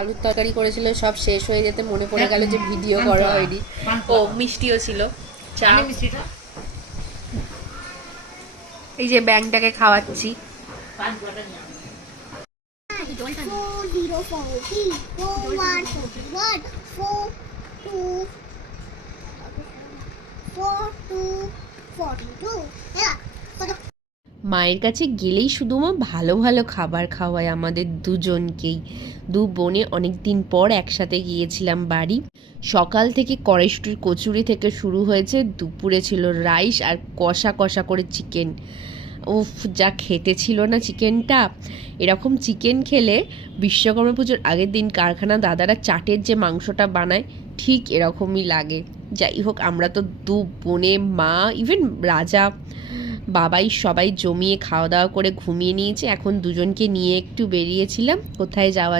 আলুর তরকারি করেছিল, সব শেষ হয়ে যেতে মনে পড়ে গেল যে ভিডিও করা হয়নি। ও মিষ্টিও ছিল, চা। এই যে ব্যাংটাকে খাওয়াচ্ছি। 4 মায়ের কাছে গেলেই শুধু মা ভালো ভালো খাবার খাওয়ায় আমাদের দুজনকেই। দু বোনে অনেক দিন পর একসাথে গিয়েছিলাম বাড়ি। সকাল থেকে কড়াইশুটির কচুরি থেকে শুরু হয়েছে, দুপুরে ছিল রাইস আর কষা কষা করে চিকেন। উফ, যা খেতে ছিল না চিকেনটা! এরকম চিকেন খেলে বিশ্বকর্মা পুজোর আগের দিন কারখানা দাদারা চাটের যে মাংসটা বানায়, ঠিক এরকমই লাগে। যাই হোক, আমরা তো দু বোনে, মা, ইভেন রাজা, বাবাই সবাই জমিয়ে খাওয়া দাওয়া করে ঘুমিয়ে নিয়েছে। এখন দুজনকে নিয়ে একটু বেরিয়েছিলাম কোথায় যাওয়া